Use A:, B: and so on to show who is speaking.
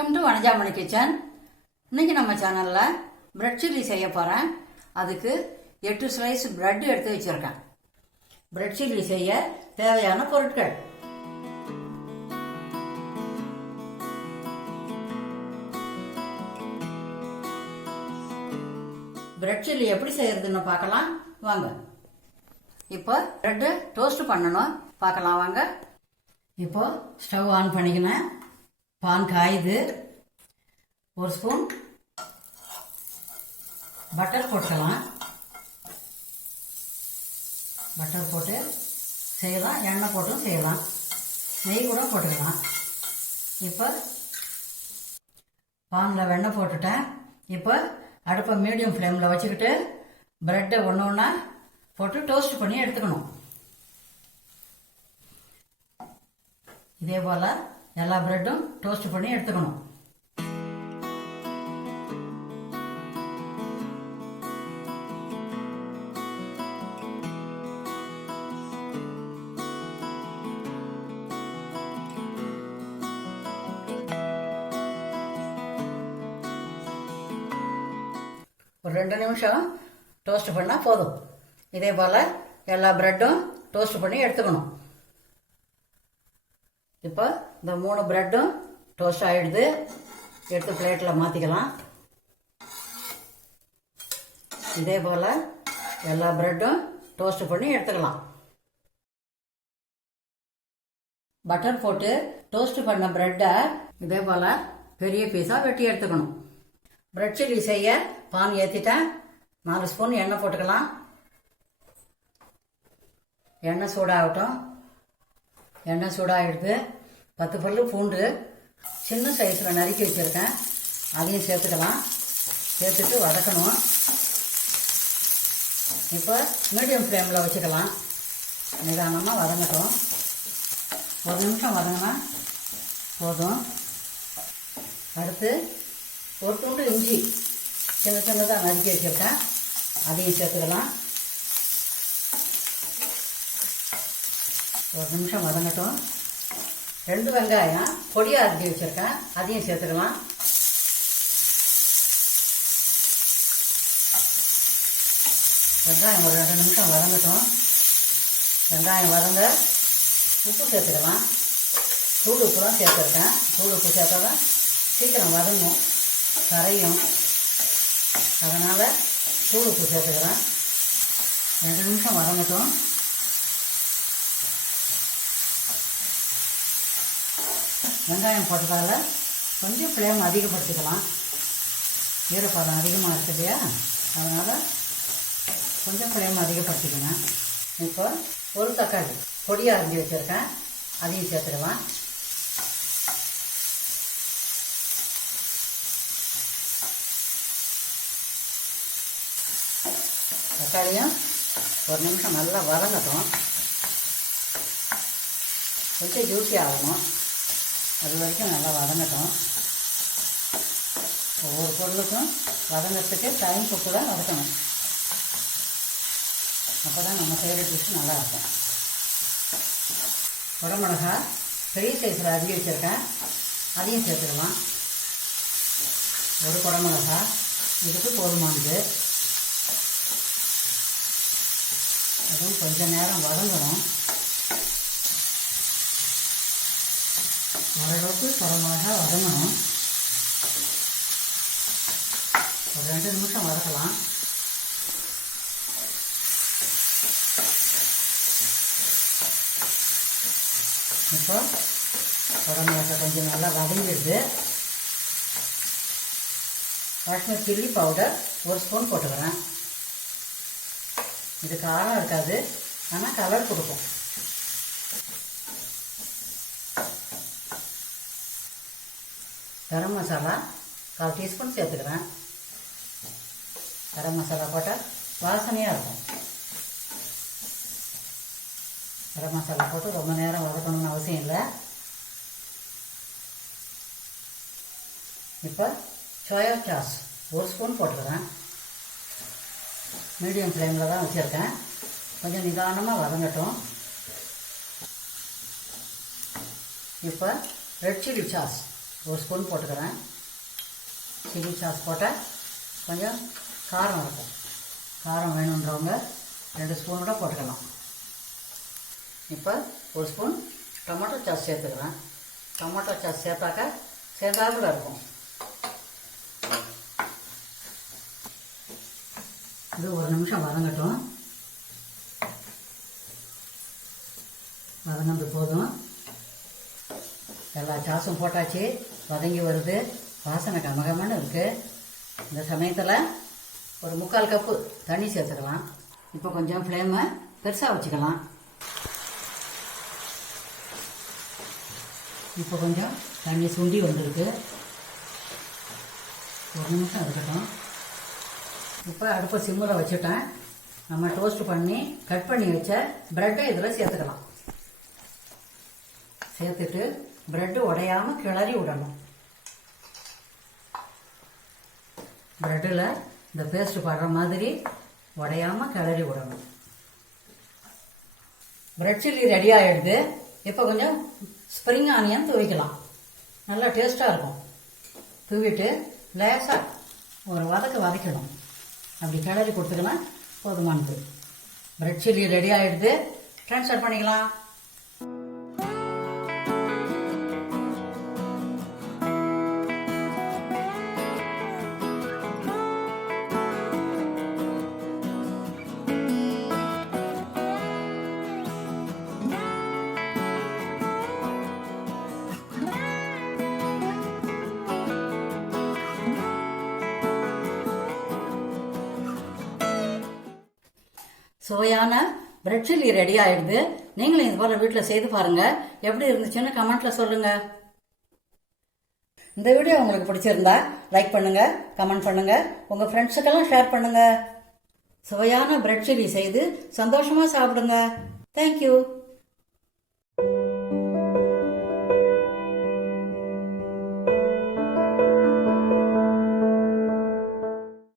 A: Welcome to Vanajamani kitchen. இன்னைக்கு நம்ம சேனலில் பிரெட் சில்லி செய்ய போகிறேன் அதுக்கு எட்டு ஸ்லைஸ் பிரெட் எடுத்து வச்சிருக்கேன். பிரெட் சில்லி செய்ய தேவையான பொருட்கள். பிரெட் சில்லி எப்படி செய்யறதுன்னு பார்க்கலாம். வாங்க. இப்போ பிரெட்டு டோஸ்ட் பண்ணணும். பார்க்கலாம் வாங்க. இப்போ ஸ்டவ் ஆன் பண்ணிக்கினேன் பான் காயுது. ஒரு ஸ்பூன் பட்டர் போட்டுக்கலாம். பட்டர் போட்டு செய்யலாம். எண்ணெய் போட்டும் செய்யலாம். நெய் கூட போட்டுக்கலாம். இப்போ பானில் வெண்ணெய் போட்டுட்டேன். இப்போ அடுப்பை மீடியம் ஃப்ளேமில் வச்சுக்கிட்டு ப்ரெட்டை ஒன்று ஒன்றா போட்டு டோஸ்ட் பண்ணி எடுத்துக்கணும். இதே போல் எல்லா ப்ரெட்டும் டோஸ்ட் பண்ணி எடுத்துக்கணும். ஒரு ரெண்டு நிமிஷம் டோஸ்ட் பண்ணால் போதும். இதே போல் எல்லா ப்ரெட்டும் டோஸ்ட் பண்ணி எடுத்துக்கணும். இப்போ இந்த மூணு ப்ரெட்டும் டோஸ்ட் ஆகிடுது எடுத்து பிளேட்டில் மாற்றிக்கலாம் இதே போல் எல்லா ப்ரெட்டும் டோஸ்ட் பண்ணி எடுத்துக்கலாம். பட்டர் போட்டு டோஸ்ட் பண்ண ப்ரெட்டை இதே போல் பெரிய பீஸாக வெட்டி எடுத்துக்கணும். பிரெட் சில்லி செய்ய பான் ஏற்றிட்டேன் நாலு ஸ்பூன் எண்ணெய் போட்டுக்கலாம். எண்ணெய் சூடாகட்டும். எண்ணெய் சூடாகிடுது பத்து பல்லு பூண்டு சின்ன சைஸில் நறுக்கி வச்சுருக்கேன். அதையும் சேர்த்துக்கலாம். சேர்த்துட்டு வதக்கணும். இப்போ மீடியம் ஃப்ளேமில் வச்சுக்கலாம். நிதானமாக வதங்கட்டும். ஒரு நிமிஷம் வதங்கினா போதும். அடுத்து ஒரு துண்டு இஞ்சி சின்ன சின்னதாக நறுக்கி வச்சுருக்கேன். அதையும் சேர்த்துக்கலாம். ஒரு நிமிஷம் வதங்கட்டும். ரெண்டு வெங்காயம் பொடியாக அரிஞ்சு வச்சுருக்கேன். அதையும் சேர்த்துக்கலாம் வெங்காயம் ஒரு ரெண்டு நிமிஷம் வதங்கட்டும். வெங்காயம் வதங்க உப்பு சேர்த்துக்கலாம் தூள் உப்பு தான் சேர்த்துருக்கேன். தூள் உப்பு சேர்த்தா தான் சீக்கிரம் வதங்கும். கரையும். அதனால் தூள் உப்பு சேர்த்துக்கிறேன். ரெண்டு நிமிஷம் வதங்கட்டும். வெங்காயம் போட்டதால் கொஞ்சம் ஃப்ளேம் அதிகப்படுத்திக்கலாம். ஈரப்பதம் அதிகமாக இருக்கு இல்லையா? அதனால் கொஞ்சம் ஃப்ளேம் அதிகப்படுத்திக்கலாம் இப்போ ஒரு தக்காளி பொடியாக அரிஞ்சு வச்சுருக்கேன். அதையும் சேர்த்துக்கலாம் தக்காளியும் ஒரு நிமிஷம் நல்லா வதங்கட்டும். கொஞ்சம் ஜூசி ஆகணும். அது வரைக்கும் நல்லா வதங்கட்டும். ஒவ்வொரு பொருளுக்கும் வதங்கிறதுக்கு டைம் கொடுத்து தான் வதக்கணும். அப்போ தான் நம்ம செய்கிற டிஷ் நல்லா இருக்கும். குடமிளகா பெரிய சைஸில் அரிஞ்சு வச்சுருக்கேன். அதையும் சேர்த்துக்கலாம். ஒரு குடமிளகா இதுக்கு போதுமானது அதுவும் கொஞ்சம் நேரம் வதங்கணும். ஓரளவுக்கு தரமாக வதங்கணும் ஒரு ரெண்டு நிமிஷம் வதக்கலாம். இப்போ குடமிளகா கொஞ்சம் நல்லா வதங்கிடுது. காஷ்மீர் சில்லி பவுடர் ஒரு ஸ்பூன் போட்டுக்கிறேன். இது காரம் இருக்காது. ஆனால் கலர் கொடுக்கும். கரம் மசாலா கால் டீஸ்பூன் சேர்த்துக்கிறேன். கரம் மசாலா போட்டால் வாசனையாக இருக்கும். கரம் மசாலா போட்டு ரொம்ப நேரம் வதக்கணும்னு அவசியம் இல்லை. இப்போ சோயா சாஸ் ஒரு ஸ்பூன் போட்டுக்கிறேன். மீடியம் ஃப்ளேமில் தான் வச்சுருக்கேன். கொஞ்சம் நிதானமாக வதங்கட்டும். இப்போ ரெட் சில்லி சாஸ் ஒரு ஸ்பூன் போட்டுக்கிறேன். சில்லி சாஸ் போட்டால் கொஞ்சம் காரம் இருக்கும். காரம் வேணுன்றவங்க ரெண்டு ஸ்பூன் கூட போட்டுக்கலாம். இப்போ ஒரு ஸ்பூன் டொமேட்டோ சாஸ் சேர்த்துக்கிறேன். டொமேட்டோ சாஸ் சேர்த்தாக்கா சேர்த்தாப்புல இருக்கும். இது ஒரு நிமிஷம் வதங்கட்டும். வதங்கினது போதும். எல்லா சாஸும் போட்டாச்சு. வதங்கி வருது. வாசனை கமகமன்னு இருக்கு. இந்த சமயத்தில் ஒரு முக்கால் கப்பு தண்ணி சேர்த்துக்கலாம். இப்போ கொஞ்சம் ஃப்ளேமை பெருசாக வச்சுக்கலாம். இப்போ கொஞ்சம் தண்ணி சுண்டி வந்திருக்கு. ஒரு நிமிஷம் இருக்கட்டும். இப்போ அடுப்பை சிம்மில் வச்சுட்டேன். நம்ம டோஸ்ட் பண்ணி கட் பண்ணி வச்ச ப்ரெட்டை இதில் சேர்த்துக்கலாம். சேர்த்துட்டு ப்ரெட்டு உடையாம கிளறி விடணும் ப்ரெட்டில் இந்த பேஸ்ட் படுற மாதிரி உடையாம கிளறி விடணும் பிரெட் சில்லி ரெடி ஆகிடுது இப்போ கொஞ்சம் ஸ்ப்ரிங் ஆனியன் துவைக்கலாம் நல்லா டேஸ்ட்டாக இருக்கும். தூவிட்டு லேசாக ஒரு வதக்க வதக்கணும் அப்படி கிளறி கொடுத்துக்கலாம் போதுமானது பிரெட் சில்லி ரெடி ஆகிடுது ட்ரான்ஸ்ஃபர் பண்ணிக்கலாம் சுவையான பிரெட் சில்லி ரெடி ஆயிடுது. நீங்களும் இது போல வீட்டில் செய்து பாருங்க. எப்படி இருந்துச்சுன்னு கமெண்ட்ல சொல்லுங்க. இந்த வீடியோ உங்களுக்கு பிடிச்சிருந்தா லைக் பண்ணுங்க கமெண்ட் பண்ணுங்க உங்க ஃப்ரெண்ட்ஸுக்கெல்லாம் ஷேர் பண்ணுங்க. சுவையான பிரெட் சில்லி செய்து சந்தோஷமா சாப்பிடுங்க. தேங்க்யூ